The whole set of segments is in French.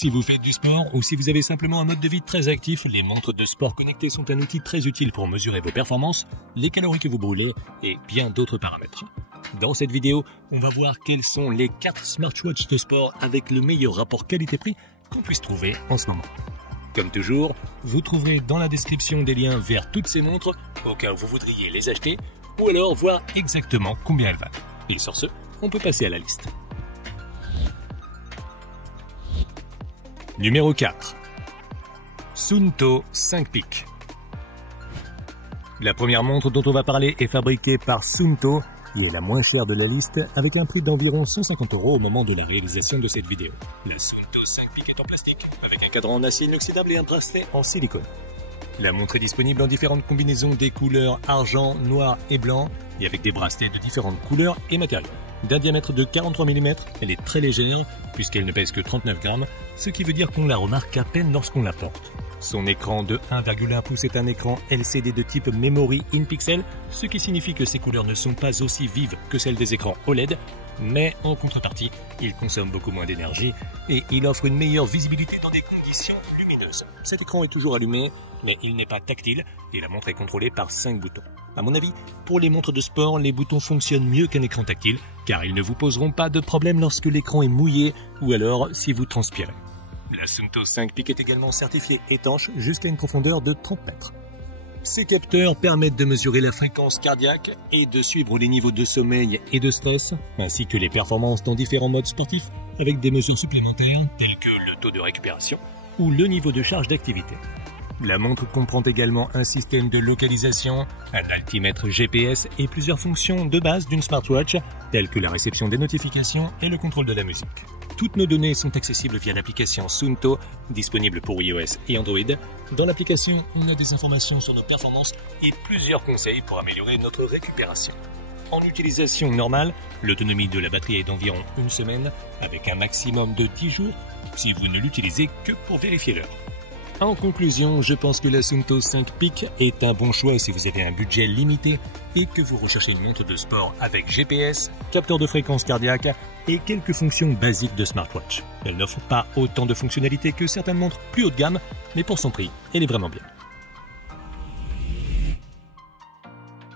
Si vous faites du sport ou si vous avez simplement un mode de vie très actif, les montres de sport connectées sont un outil très utile pour mesurer vos performances, les calories que vous brûlez et bien d'autres paramètres. Dans cette vidéo, on va voir quels sont les 4 smartwatches de sport avec le meilleur rapport qualité-prix qu'on puisse trouver en ce moment. Comme toujours, vous trouverez dans la description des liens vers toutes ces montres au cas où vous voudriez les acheter ou alors voir exactement combien elles valent. Et sur ce, on peut passer à la liste. Numéro 4. Suunto 5 Peak. La première montre dont on va parler est fabriquée par Suunto et est la moins chère de la liste avec un prix d'environ 150 € au moment de la réalisation de cette vidéo. La Suunto 5 Peak est en plastique avec un cadran en acier inoxydable et un bracelet en silicone. La montre est disponible en différentes combinaisons des couleurs argent, noir et blanc et avec des bracelets de différentes couleurs et matériaux. D'un diamètre de 43 mm, elle est très légère puisqu'elle ne pèse que 39 grammes, ce qui veut dire qu'on la remarque à peine lorsqu'on la porte. Son écran de 1,1 pouces est un écran LCD de type Memory in Pixel, ce qui signifie que ses couleurs ne sont pas aussi vives que celles des écrans OLED, mais en contrepartie, il consomme beaucoup moins d'énergie et il offre une meilleure visibilité dans des conditions lumineuses. Cet écran est toujours allumé, mais il n'est pas tactile et la montre est contrôlée par 5 boutons. À mon avis, pour les montres de sport, les boutons fonctionnent mieux qu'un écran tactile, car ils ne vous poseront pas de problème lorsque l'écran est mouillé ou alors si vous transpirez. La Suunto 5 Peak est également certifiée étanche jusqu'à une profondeur de 30 mètres. Ces capteurs permettent de mesurer la fréquence cardiaque et de suivre les niveaux de sommeil et de stress, ainsi que les performances dans différents modes sportifs, avec des mesures supplémentaires telles que le taux de récupération ou le niveau de charge d'activité. La montre comprend également un système de localisation, un altimètre GPS et plusieurs fonctions de base d'une smartwatch, telles que la réception des notifications et le contrôle de la musique. Toutes nos données sont accessibles via l'application Suunto, disponible pour iOS et Android. Dans l'application, on a des informations sur nos performances et plusieurs conseils pour améliorer notre récupération. En utilisation normale, l'autonomie de la batterie est d'environ une semaine, avec un maximum de 10 jours, si vous ne l'utilisez que pour vérifier l'heure. En conclusion, je pense que la Suunto 5 Peak est un bon choix si vous avez un budget limité et que vous recherchez une montre de sport avec GPS, capteur de fréquence cardiaque et quelques fonctions basiques de smartwatch. Elle n'offre pas autant de fonctionnalités que certaines montres plus haut de gamme, mais pour son prix, elle est vraiment bien.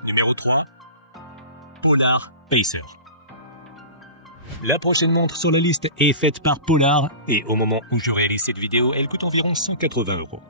Numéro 3. Polar Pacer. La prochaine montre sur la liste est faite par Polar et au moment où je réalise cette vidéo, elle coûte environ 180 €.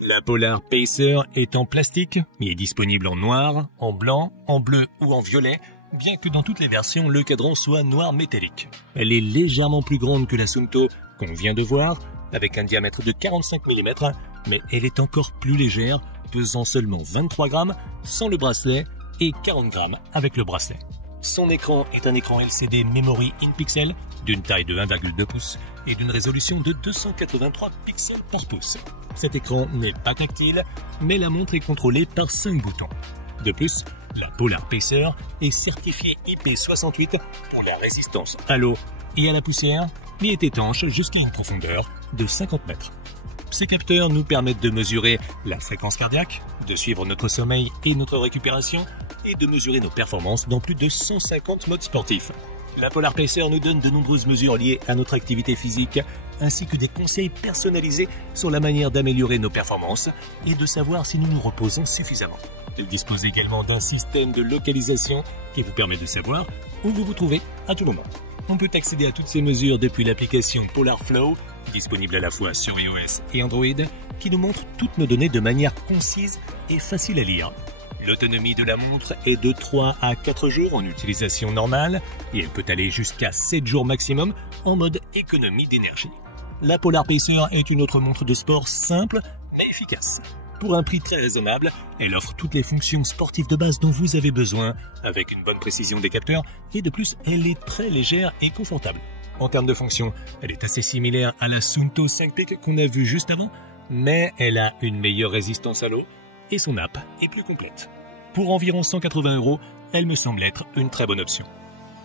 La Polar Pacer est en plastique mais est disponible en noir, en blanc, en bleu ou en violet, bien que dans toutes les versions, le cadran soit noir métallique. Elle est légèrement plus grande que la Suunto qu'on vient de voir, avec un diamètre de 45 mm, mais elle est encore plus légère, pesant seulement 23 grammes sans le bracelet et 40 grammes avec le bracelet. Son écran est un écran LCD Memory in Pixel d'une taille de 1,2 pouces et d'une résolution de 283 pixels par pouce. Cet écran n'est pas tactile, mais la montre est contrôlée par 5 boutons. De plus, la Polar Pacer est certifiée IP68 pour la résistance à l'eau et à la poussière, mais est étanche jusqu'à une profondeur de 50 mètres. Ces capteurs nous permettent de mesurer la fréquence cardiaque, de suivre notre sommeil et notre récupération, et de mesurer nos performances dans plus de 150 modes sportifs. La Polar Pacer nous donne de nombreuses mesures liées à notre activité physique, ainsi que des conseils personnalisés sur la manière d'améliorer nos performances et de savoir si nous nous reposons suffisamment. Elle dispose également d'un système de localisation qui vous permet de savoir où vous vous trouvez à tout moment. On peut accéder à toutes ces mesures depuis l'application Polar Flow, disponible à la fois sur iOS et Android, qui nous montre toutes nos données de manière concise et facile à lire. L'autonomie de la montre est de 3 à 4 jours en utilisation normale et elle peut aller jusqu'à 7 jours maximum en mode économie d'énergie. La Polar Pacer est une autre montre de sport simple mais efficace. Pour un prix très raisonnable, elle offre toutes les fonctions sportives de base dont vous avez besoin, avec une bonne précision des capteurs, et de plus, elle est très légère et confortable. En termes de fonction, elle est assez similaire à la Suunto 5 Peak qu'on a vue juste avant, mais elle a une meilleure résistance à l'eau, et son app est plus complète. Pour environ 180 €, elle me semble être une très bonne option.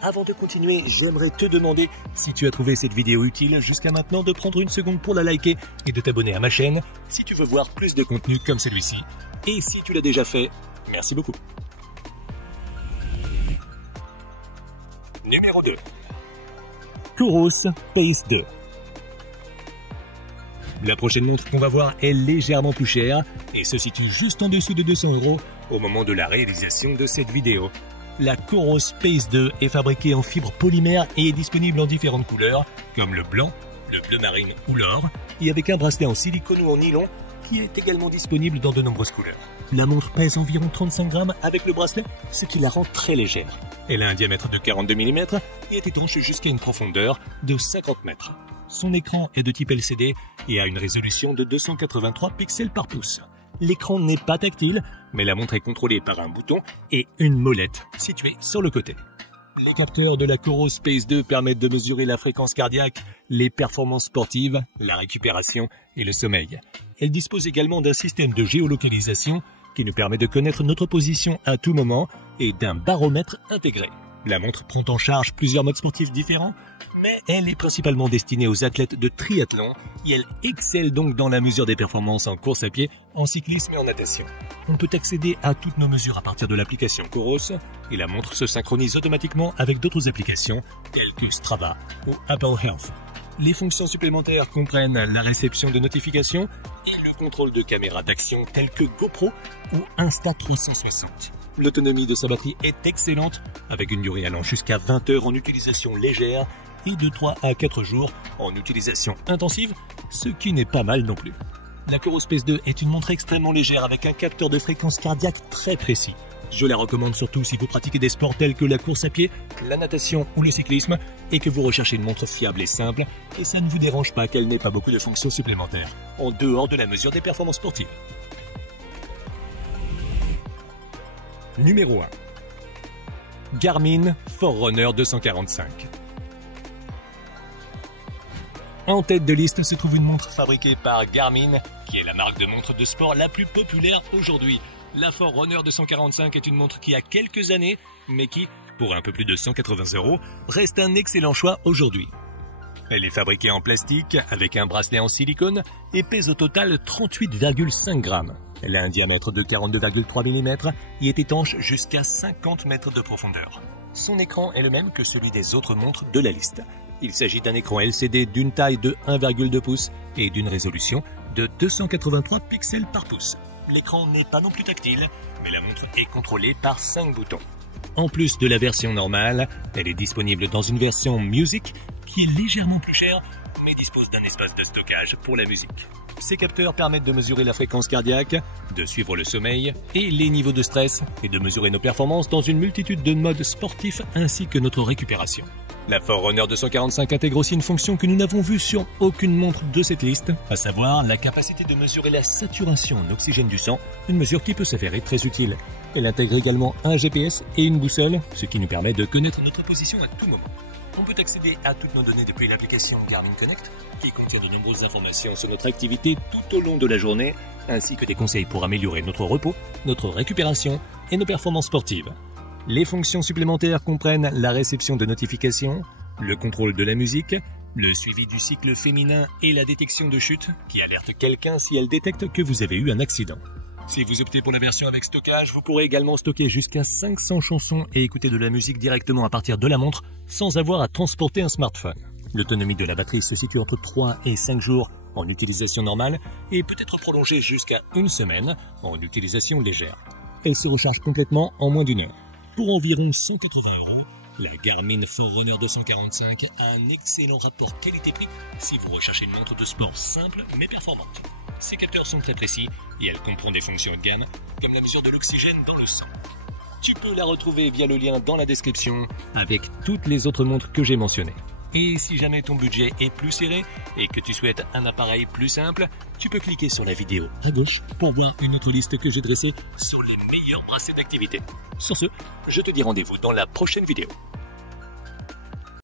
Avant de continuer, j'aimerais te demander, si tu as trouvé cette vidéo utile jusqu'à maintenant, de prendre une seconde pour la liker et de t'abonner à ma chaîne si tu veux voir plus de contenu comme celui-ci. Et si tu l'as déjà fait, merci beaucoup. Numéro 2. Coros Pace 2. La prochaine montre qu'on va voir est légèrement plus chère et se situe juste en dessous de 200 € au moment de la réalisation de cette vidéo. La Coros Space 2 est fabriquée en fibre polymère et est disponible en différentes couleurs comme le blanc, le bleu marine ou l'or et avec un bracelet en silicone ou en nylon qui est également disponible dans de nombreuses couleurs. La montre pèse environ 35 grammes avec le bracelet, ce qui la rend très légère. Elle a un diamètre de 42 mm et est étanche jusqu'à une profondeur de 50 mètres. Son écran est de type LCD et a une résolution de 283 pixels par pouce. L'écran n'est pas tactile, mais la montre est contrôlée par un bouton et une molette située sur le côté. Les capteurs de la Coros Space 2 permettent de mesurer la fréquence cardiaque, les performances sportives, la récupération et le sommeil. Elle dispose également d'un système de géolocalisation qui nous permet de connaître notre position à tout moment et d'un baromètre intégré. La montre prend en charge plusieurs modes sportifs différents, mais elle est principalement destinée aux athlètes de triathlon et elle excelle donc dans la mesure des performances en course à pied, en cyclisme et en natation. On peut accéder à toutes nos mesures à partir de l'application Coros et la montre se synchronise automatiquement avec d'autres applications telles que Strava ou Apple Health. Les fonctions supplémentaires comprennent la réception de notifications et le contrôle de caméras d'action telles que GoPro ou Insta360. L'autonomie de sa batterie est excellente, avec une durée allant jusqu'à 20 heures en utilisation légère et de 3 à 4 jours en utilisation intensive, ce qui n'est pas mal non plus. La Coros Space 2 est une montre extrêmement légère avec un capteur de fréquence cardiaque très précis. Je la recommande surtout si vous pratiquez des sports tels que la course à pied, la natation ou le cyclisme et que vous recherchez une montre fiable et simple et ça ne vous dérange pas qu'elle n'ait pas beaucoup de fonctions supplémentaires, en dehors de la mesure des performances sportives. Numéro 1. Garmin Forerunner 245. En tête de liste se trouve une montre fabriquée par Garmin, qui est la marque de montre de sport la plus populaire aujourd'hui. La Forerunner 245 est une montre qui a quelques années, mais qui, pour un peu plus de 180 €, reste un excellent choix aujourd'hui. Elle est fabriquée en plastique, avec un bracelet en silicone, et pèse au total 38,5 grammes. Elle a un diamètre de 42,3 mm et est étanche jusqu'à 50 mètres de profondeur. Son écran est le même que celui des autres montres de la liste. Il s'agit d'un écran LCD d'une taille de 1,2 pouces et d'une résolution de 283 pixels par pouce. L'écran n'est pas non plus tactile, mais la montre est contrôlée par 5 boutons. En plus de la version normale, elle est disponible dans une version Music qui est légèrement plus chère, mais dispose d'un espace de stockage pour la musique. Ces capteurs permettent de mesurer la fréquence cardiaque, de suivre le sommeil et les niveaux de stress et de mesurer nos performances dans une multitude de modes sportifs ainsi que notre récupération. La Forerunner 245 intègre aussi une fonction que nous n'avons vue sur aucune montre de cette liste, à savoir la capacité de mesurer la saturation en oxygène du sang, une mesure qui peut s'avérer très utile. Elle intègre également un GPS et une boussole, ce qui nous permet de connaître notre position à tout moment. On peut accéder à toutes nos données depuis l'application Garmin Connect, qui contient de nombreuses informations sur notre activité tout au long de la journée, ainsi que des conseils pour améliorer notre repos, notre récupération et nos performances sportives. Les fonctions supplémentaires comprennent la réception de notifications, le contrôle de la musique, le suivi du cycle féminin et la détection de chute, qui alerte quelqu'un si elle détecte que vous avez eu un accident. Si vous optez pour la version avec stockage, vous pourrez également stocker jusqu'à 500 chansons et écouter de la musique directement à partir de la montre sans avoir à transporter un smartphone. L'autonomie de la batterie se situe entre 3 et 5 jours en utilisation normale et peut être prolongée jusqu'à une semaine en utilisation légère. Elle se recharge complètement en moins d'une heure. Pour environ 180 €, la Garmin Forerunner 245 a un excellent rapport qualité-prix si vous recherchez une montre de sport simple mais performante. Ses capteurs sont très précis et elle comprend des fonctions haut de gamme comme la mesure de l'oxygène dans le sang. Tu peux la retrouver via le lien dans la description avec toutes les autres montres que j'ai mentionnées. Et si jamais ton budget est plus serré et que tu souhaites un appareil plus simple, tu peux cliquer sur la vidéo à gauche pour voir une autre liste que j'ai dressée sur les meilleurs bracelets d'activité. Sur ce, je te dis rendez-vous dans la prochaine vidéo.